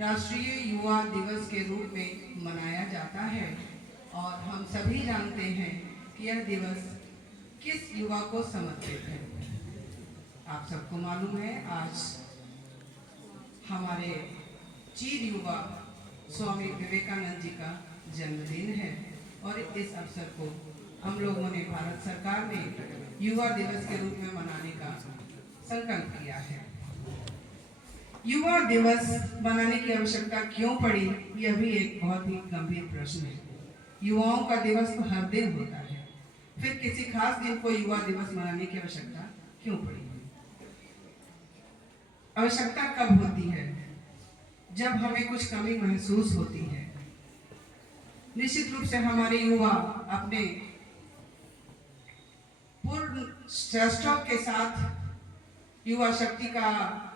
राष्ट्रीय युवा दिवस के रूप में मनाया जाता है और हम सभी जानते हैं कि यह दिवस किस युवा को समर्पित है। आप सबको मालूम है आज हमारे चीर युवा स्वामी विवेकानंद जी का जन्मदिन है और इस अवसर को हम लोगों ने भारत सरकार ने युवा दिवस के रूप में मनाने का संकल्प किया है। युवा दिवस मनाने की आवश्यकता क्यों पड़ी, यह भी एक बहुत ही गंभीर प्रश्न है। युवाओं का दिवस तो हर दिन होता है, फिर किसी खास दिन को युवा दिवस मनाने की आवश्यकता क्यों पड़ी? आवश्यकता कब होती है? जब हमें कुछ कमी महसूस होती है। निश्चित रूप से हमारे युवा अपने पूर्ण श्रेष्ठों के साथ युवा शक्ति का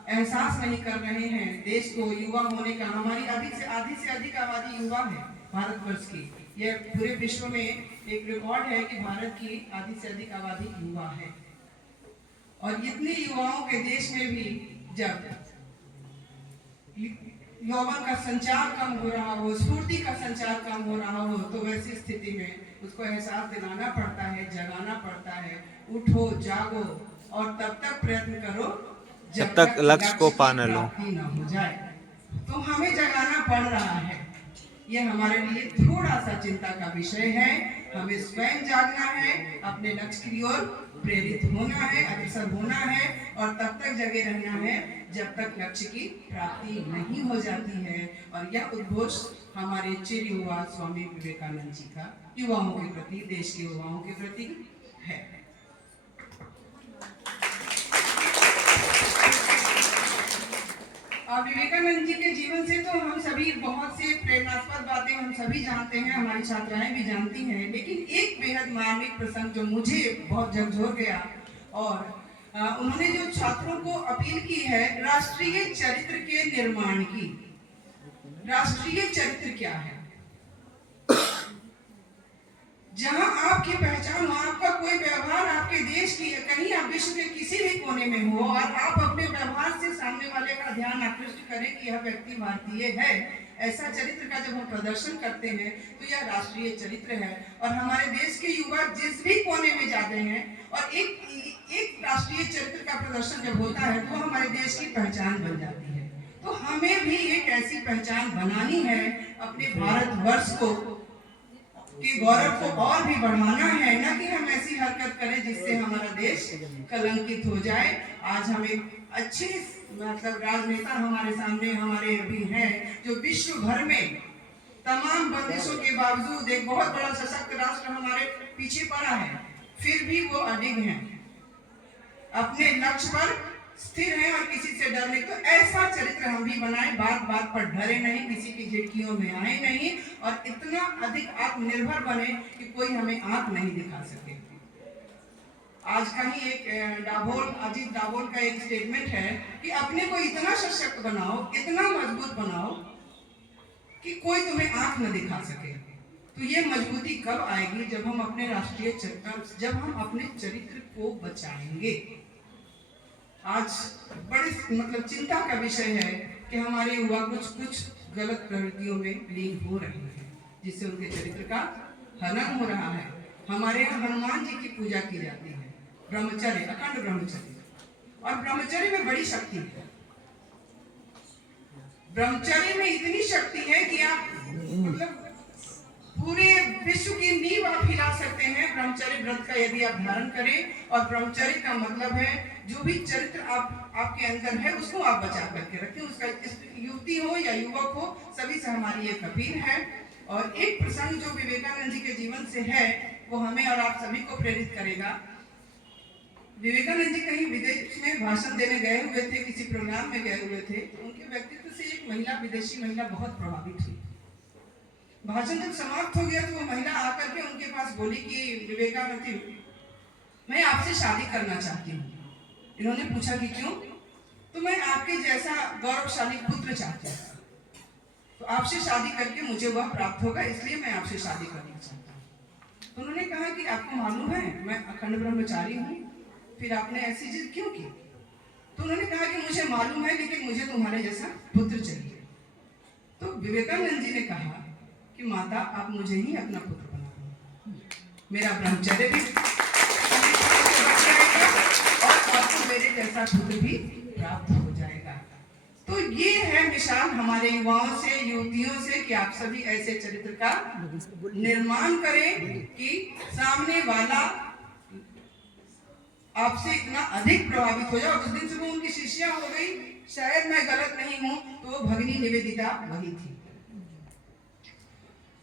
एहसास नहीं कर रहे हैं। देश को युवा होने का, हमारी आधी से अधिक आबादी युवा है भारतवर्ष की। यह पूरे विश्व में एक रिकॉर्ड है कि भारत की आधी से अधिक आबादी युवा है और इतने युवाओं के देश में भी जब यौवन का संचार कम हो रहा हो, स्फूर्ति का संचार कम हो रहा हो, तो वैसी स्थिति में उसको एहसास दिलाना पड़ता है, जगाना पड़ता है, उठो जागो और तब तक प्रयत्न करो जब तक लक्ष्य को पा न हो जाए। तो हमें जगाना पड़ रहा है। यह हमारे लिए थोड़ा सा चिंता का विषय है। हमें स्वयं जागना है, अपने लक्ष्य की ओर प्रेरित होना है, अग्रसर होना है और तब तक जगे रहना है जब तक लक्ष्य की प्राप्ति नहीं हो जाती है। और यह उद्घोष हमारे चिर युवा स्वामी विवेकानंद जी का युवाओं के प्रति, देश के युवाओं के प्रति है। विवेकानंद जी के जीवन से तो हम सभी बहुत से प्रेरणास्पद बातें हम सभी जानते हैं, हमारी छात्राएं भी जानती हैं, लेकिन एक बेहद मार्मिक प्रसंग जो मुझे बहुत झकझोर गया और उन्होंने जो छात्रों को अपील की है राष्ट्रीय चरित्र के निर्माण की। राष्ट्रीय चरित्र क्या है? जहां आपकी पहचान हो, आपका कोई व्यवहार आपके देश की, कहीं आप विश्व के किसी भी कोने में हो और आप अपने व्यवहार से सामने वाले का ध्यान आकृष्ट करें कि यह व्यक्ति भारतीय है, ऐसा चरित्र का जब हम प्रदर्शन करते हैं तो यह राष्ट्रीय चरित्र है। और हमारे देश के युवा जिस भी कोने में जाते हैं और एक राष्ट्रीय चरित्र का प्रदर्शन जब होता है तो हमारे देश की पहचान बन जाती है। तो हमें भी एक ऐसी पहचान बनानी है, अपने भारतवर्ष को के गौरव को और भी बढ़ाना है, न कि हम ऐसी हरकत करें जिससे हमारा देश कलंकित हो जाए। आज हम एक अच्छे राजनेता हमारे सामने हमारे अभी हैं जो विश्व भर में तमाम बंदिशों के बावजूद एक बहुत बड़ा सशक्त राष्ट्र हमारे पीछे पड़ा है, फिर भी वो अडिग हैं, अपने लक्ष्य पर स्थिर है और किसी से डर नहीं। तो ऐसा चरित्र हम भी बनाए, बात बात पर डरे नहीं, किसी की झिड़कियों में आए नहीं और इतना अधिक आत्मनिर्भर बने कि कोई हमें आंख नहीं दिखा सके। आज कहीं एक अजीत डाभोल का एक स्टेटमेंट है कि अपने को इतना सशक्त बनाओ, इतना मजबूत बनाओ कि कोई तुम्हें आंख न दिखा सके। तो ये मजबूती कब आएगी? जब हम अपने जब हम अपने चरित्र को बचाएंगे। आज बड़ी चिंता का विषय है कि हमारे युवा कुछ गलत प्रवृत्तियों में लीन हो रहे हैं, जिससे उनके चरित्र का हनन हो रहा है। हमारे यहाँ हनुमान जी की पूजा की जाती है, ब्रह्मचर्य, अखंड ब्रह्मचर्य, और ब्रह्मचर्य में बड़ी शक्ति है। ब्रह्मचर्य में इतनी शक्ति है कि आप पूरे विश्व की नींव आप हिला सकते हैं ब्रह्मचर्य व्रत का यदि आप धारण करें। और ब्रह्मचर्य का मतलब है जो भी चरित्र आपके अंदर है उसको आप बचा करके रखें। उसका युवती हो या युवक हो, सभी से हमारी एक अपील है। और एक प्रसंग जो विवेकानंद जी के जीवन से है वो हमें और आप सभी को प्रेरित करेगा। विवेकानंद जी कहीं विदेश में भाषण देने गए हुए थे, किसी प्रोग्राम में गए हुए थे। उनके व्यक्तित्व से एक महिला, विदेशी महिला बहुत प्रभावित हुई। भाषण जब समाप्त हो गया तो वो महिला आकर के उनके पास बोली कि विवेकानंद जी, मैं आपसे शादी करना चाहती हूँ। इन्होंने पूछा कि क्यों? तो मैं आपके जैसा गौरवशाली पुत्र चाहती हूँ, तो आपसे शादी करके मुझे वह प्राप्त होगा, इसलिए मैं आपसे शादी करना चाहता हूँ। तो उन्होंने कहा कि आपको मालूम है मैं अखंड ब्रह्मचारी हूँ, फिर आपने ऐसी जिद क्यों की? तो उन्होंने कहा कि मुझे मालूम है, लेकिन मुझे तुम्हारे जैसा पुत्र चाहिए। विवेकानंद जी ने कहा कि माता आप मुझे ही अपना पुत्र बना दो, मेरा ब्रह्मचर्य भी बच जाएगा और आपको मेरे जैसा पुत्र भी प्राप्त हो जाएगा। तो ये है मिसाल हमारे युवाओं से, युवतियों से कि आप सभी ऐसे चरित्र का निर्माण करें कि सामने वाला आपसे इतना अधिक प्रभावित हो जाए। और उस दिन से वो उनकी शिष्या हो गई, शायद मैं गलत नहीं हूं तो वो भगिनी निवेदिता वही थी।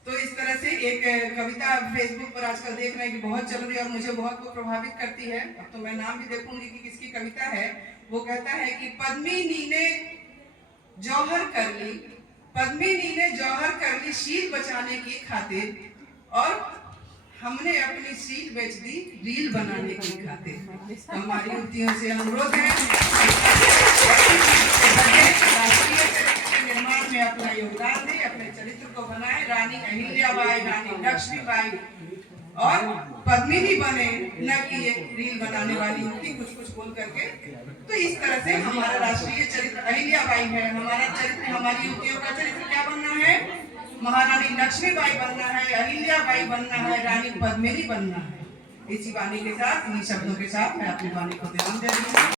तो इस तरह से एक कविता फेसबुक पर आजकल देख रहे हैं कि बहुत चल रही है और मुझे बहुत वो प्रभावित करती है। अब तो मैं नाम भी देखूंगी कि किसकी कविता है। वो कहता है कि पद्मिनी ने जौहर कर ली, पद्मिनी ने जौहर कर ली शील बचाने की खातिर, और हमने अपनी सीट बेच दी रील बनाने की खातिर। हमारी युवतियों से अनुरोध है राष्ट्रीय चरित्र के निर्माण में अपना योगदान दे, अपने चरित्र को बनाए, रानी अहिल्याबाई, रानी लक्ष्मीबाई और पद्मिनी बने, न कि ये रील बनाने वाली युवती कुछ कुछ बोल करके। तो इस तरह से हमारा राष्ट्रीय चरित्र अहिल्याबाई है, हमारा चरित्र, हमारी युवतियों का चरित्र क्या बनना है? महारानी लक्ष्मीबाई बनना है, अहिल्याबाई बनना है, रानी पद्मिनी बनना है। इसी वाणी के साथ, इन्हीं शब्दों के साथ मैं अपनी वाणी को विराम दे रही हूँ।